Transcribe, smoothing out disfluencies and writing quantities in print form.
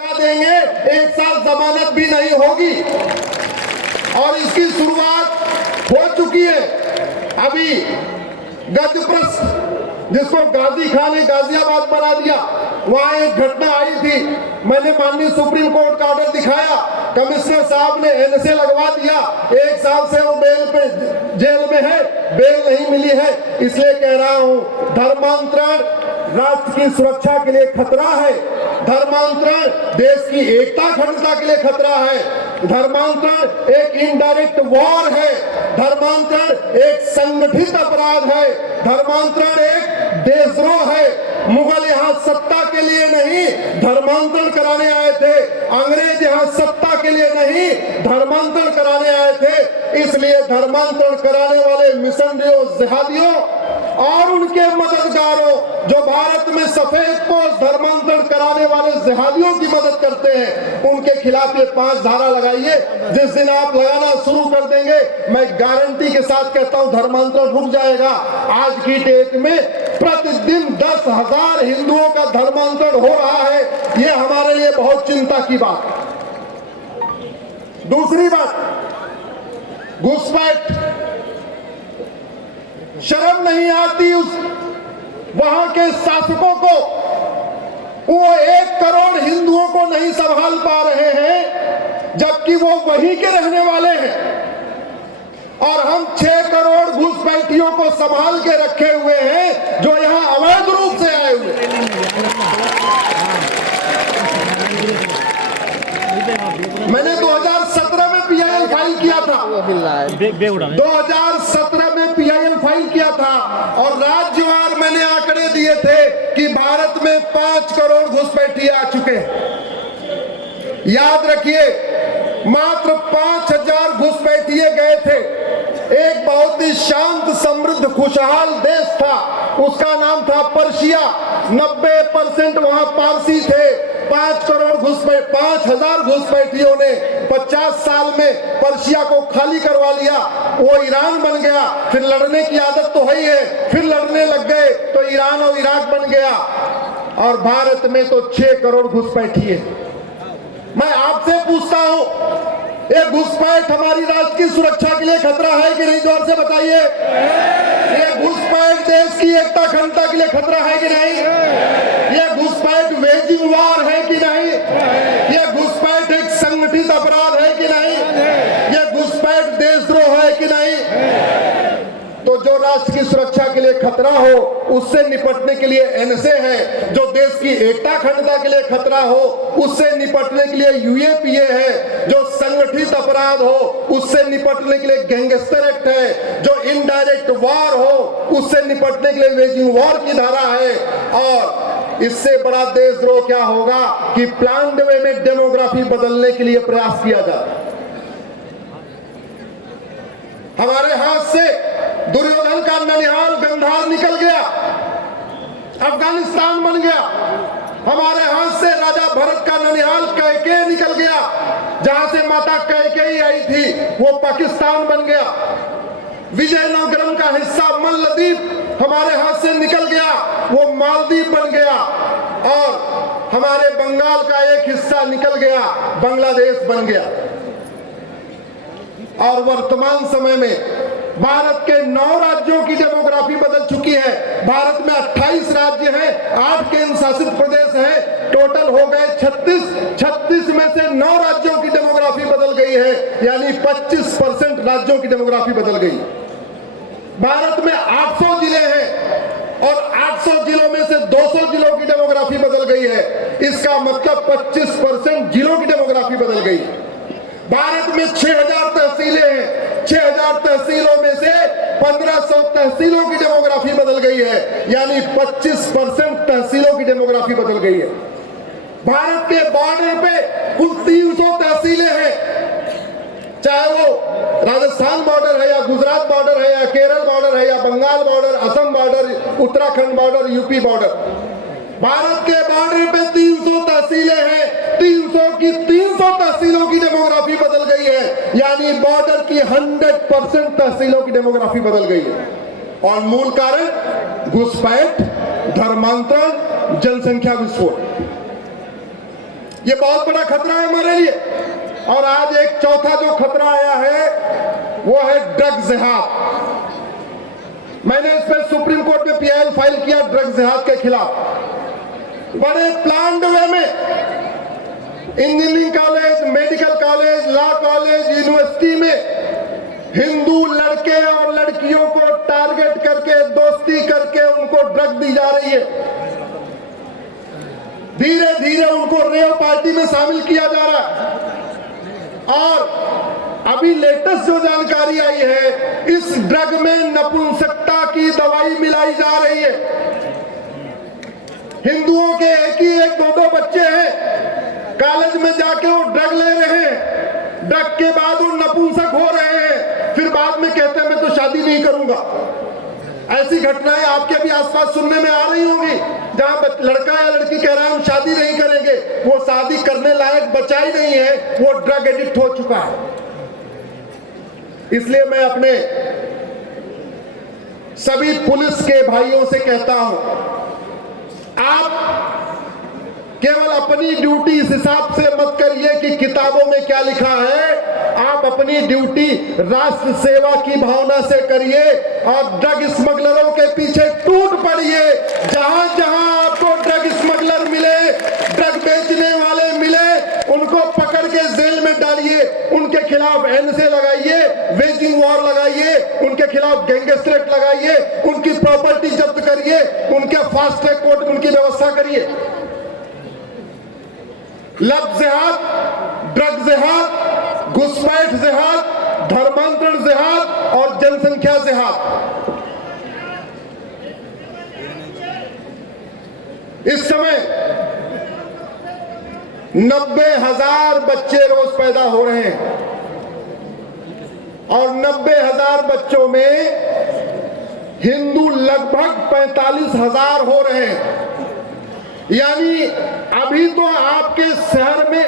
देंगे, 1 साल जमानत भी नहीं होगी और इसकी शुरुआत हो चुकी है। अभी गजप्रस जिसको गाजी खान ने गाजियाबाद बना दिया, वहां एक घटना आई थी। मैंने माननीय सुप्रीम कोर्ट का ऑर्डर दिखाया, कमिश्नर साहब ने एनएसए लगवा दिया। 1 साल से वो बेल पे जेल में है, बेल नहीं मिली है। इसलिए कह रहा हूं, धर्मांतरण राष्ट्र की सुरक्षा के लिए खतरा है, धर्मांतरण देश की एकता अखंडता के लिए खतरा है, धर्मांतरण एक इनडायरेक्ट वॉर है, धर्मांतरण एक संगठित अपराध है, धर्मांतरण एक देशद्रोह है। मुगल यहाँ सत्ता के लिए नहीं धर्मांतरण कराने आए थे, अंग्रेज यहाँ सत्ता के लिए नहीं धर्मांतरण कराने आए थे। इसलिए धर्मांतरण कराने वाले मिशनरियों, जिहादियों और उनके मददगारों जो भारत में सफेद पोश धर्मांतरण कराने वाले जिहादियों की मदद करते हैं, उनके खिलाफ ये 5 धारा लगाइए। जिस दिन आप लगाना शुरू कर देंगे, मैं गारंटी के साथ कहता हूं धर्मांतरण रुक जाएगा। आज की डेट में प्रतिदिन 10,000 हिंदुओं का धर्मांतरण हो रहा है। ये हमारे लिए बहुत चिंता की बात है। दूसरी बात, घुसपैठ, शर्म नहीं आती उस वहां के शासकों को। वो 1 करोड़ हिंदुओं को नहीं संभाल पा रहे हैं, जबकि वो वहीं के रहने वाले हैं, और हम 6 करोड़ घुसपैठियों को संभाल के रखे हुए हैं जो यहां अवैध रूप से आए हुए हैं। मैंने 2017 में PIL फाइल किया था, 2017 में PIL फाइल किया था और राज्यवार मैंने आंकड़े दिए थे कि भारत में 5 करोड़ घुसपैठिए आ चुके हैं। याद रखिए, मात्र 5,000 घुसपैठिए गए थे। एक बहुत ही शांत, समृद्ध, खुशहाल देश था, उसका नाम था पर्शिया। 90% वहां पारसी थे। 5,000 घुसपैठियों ने 50 साल में पर्शिया को खाली करवा लिया। वो ईरान बन गया, फिर लड़ने की आदत तो है ही है, फिर लड़ने लग गए तो ईरान और इराक बन गया, और भारत में तो 6 करोड़ घुसपैठिए। मैं आपसे पूछता हूं, ये घुसपैठ हमारी राष्ट्र की सुरक्षा के लिए खतरा है कि नहीं? जोर से बताइए। ये घुसपैठ देश की एकता अखंडता के लिए खतरा है कि नहीं? ये घुसपैठ वेजिंग वॉर है कि नहीं? ये घुसपैठ एक संगठित अपराध है कि नहीं? ये घुसपैठ देशद्रोह है कि नहीं? तो जो राष्ट्र की सुरक्षा के लिए खतरा हो, उससे निपटने के लिए एनएसए है। जो देश की एकता अखंडता के लिए खतरा हो, उससे निपटने के लिए यूएपीए है। जो संगठित अपराध हो, उससे निपटने के लिए गैंगस्टर एक्ट है। जो इनडायरेक्ट वॉर हो, उससे निपटने के लिए वेजिंग वॉर की धारा है। और इससे बड़ा देशद्रोह क्या होगा कि प्लान्ड वे में डेमोग्राफी बदलने के लिए प्रयास किया जाए। हमारे हाथ से दुर्योधन का ननिहाल गंधार निकल गया, अफगानिस्तान बन गया। हमारे हाथ से राजा भरत का ननिहाल कैकेयी निकल गया, जहां से माता कैकेयी आई थी, वो पाकिस्तान बन गया। विजयनगरम का हिस्सा मल्लदीप हमारे हाथ से निकल गया, वो मालदीव बन गया। और हमारे बंगाल का एक हिस्सा निकल गया, बांग्लादेश बन गया। और वर्तमान समय में भारत के 9 राज्यों की डेमोग्राफी बदल चुकी है। भारत में 28 राज्य हैं, 8 केंद्र शासित प्रदेश हैं, टोटल हो गए 36। 36 में से 9 राज्यों की डेमोग्राफी बदल गई है, यानी 25% राज्यों की डेमोग्राफी बदल गई। भारत में 800 जिले हैं और 800 जिलों में से 200 जिलों की डेमोग्राफी बदल गई है। इसका मतलब 25% जिलों की डेमोग्राफी बदल गई। भारत में 6,000 तहसीलें हैं, 6,000 तहसीलों में से 1,500 तहसीलों की डेमोग्राफी बदल गई है, यानी 25% तहसीलों की डेमोग्राफी बदल गई है। भारत के बॉर्डर पे कुल 300 तहसीलें हैं, चाहे वो राजस्थान बॉर्डर है या गुजरात बॉर्डर है या केरल बॉर्डर है या Bengal border, Assam border, Uttarakhand border, UP border. Bharat के बॉर्डर पे 300 तहसीलें हैं, 300 की 300 तहसीलों की डेमोग्राफी बदल गई है, यानी बॉर्डर की 100% तहसीलों की डेमोग्राफी बदल गई है। और मूल कारण घुसपैठ, धर्मांतरण, जनसंख्या विस्फोट। ये बहुत बड़ा खतरा है हमारे लिए। और आज एक चौथा जो खतरा आया है वो है ड्रग जिहाद। मैंने इस पर सुप्रीम कोर्ट में पीआईएल फाइल किया ड्रग जिहाद के खिलाफ। बड़े प्लान्ड वे में engineering college, medical college, law college, university में हिंदू लड़के और लड़कियों को टारगेट करके, दोस्ती करके उनको ड्रग दी जा रही है। धीरे धीरे उनको रेव पार्टी में शामिल किया जा रहा है। और अभी लेटेस्ट जो जानकारी आई है, इस ड्रग में नपुंसकता की दवाई मिलाई जा रही है। हिंदुओं के एक दो बच्चे हैं, कॉलेज में जाके वो ड्रग ले रहे हैं, ड्रग के बाद वो नपुंसक हो रहे हैं, फिर बाद में कहते हैं मैं तो शादी नहीं करूंगा। ऐसी घटनाएं आपके भी आसपास सुनने में आ रही होंगी, जहां लड़का या लड़की कह रहा है हम शादी नहीं करेंगे, वो शादी करने लायक बचा ही नहीं है, वो ड्रग एडिक्ट हो चुका है। इसलिए मैं अपने सभी पुलिस के भाइयों से कहता हूं, आप केवल अपनी ड्यूटी इस हिसाब से मत करिए कि किताबों में क्या लिखा है। आप अपनी ड्यूटी राष्ट्र सेवा की भावना से करिए और ड्रग स्मगलरों के पीछे टूट पड़िए। जहां जहां आपको ड्रग स्मगलर मिले, ड्रग बेचने वाले मिले, उनको पकड़ के जेल में डालिए, उनके खिलाफ एनएसए लगाइए, वेजिंग वॉर लगाइए, उनके खिलाफ गैंगस्टर एक्ट लगाइए, उनकी प्रॉपर्टी जब्त करिए, उनके फास्ट ट्रैक कोर्ट में उनकी व्यवस्था करिए। लव जिहाद, ड्रग जिहाद, घुसपैठ जिहाद, धर्मांतरण जिहाद और जनसंख्या जिहाद, इस समय 90,000 बच्चे रोज पैदा हो रहे हैं और 90,000 बच्चों में हिंदू लगभग 45,000 हो रहे हैं। यानी अभी तो आपके शहर में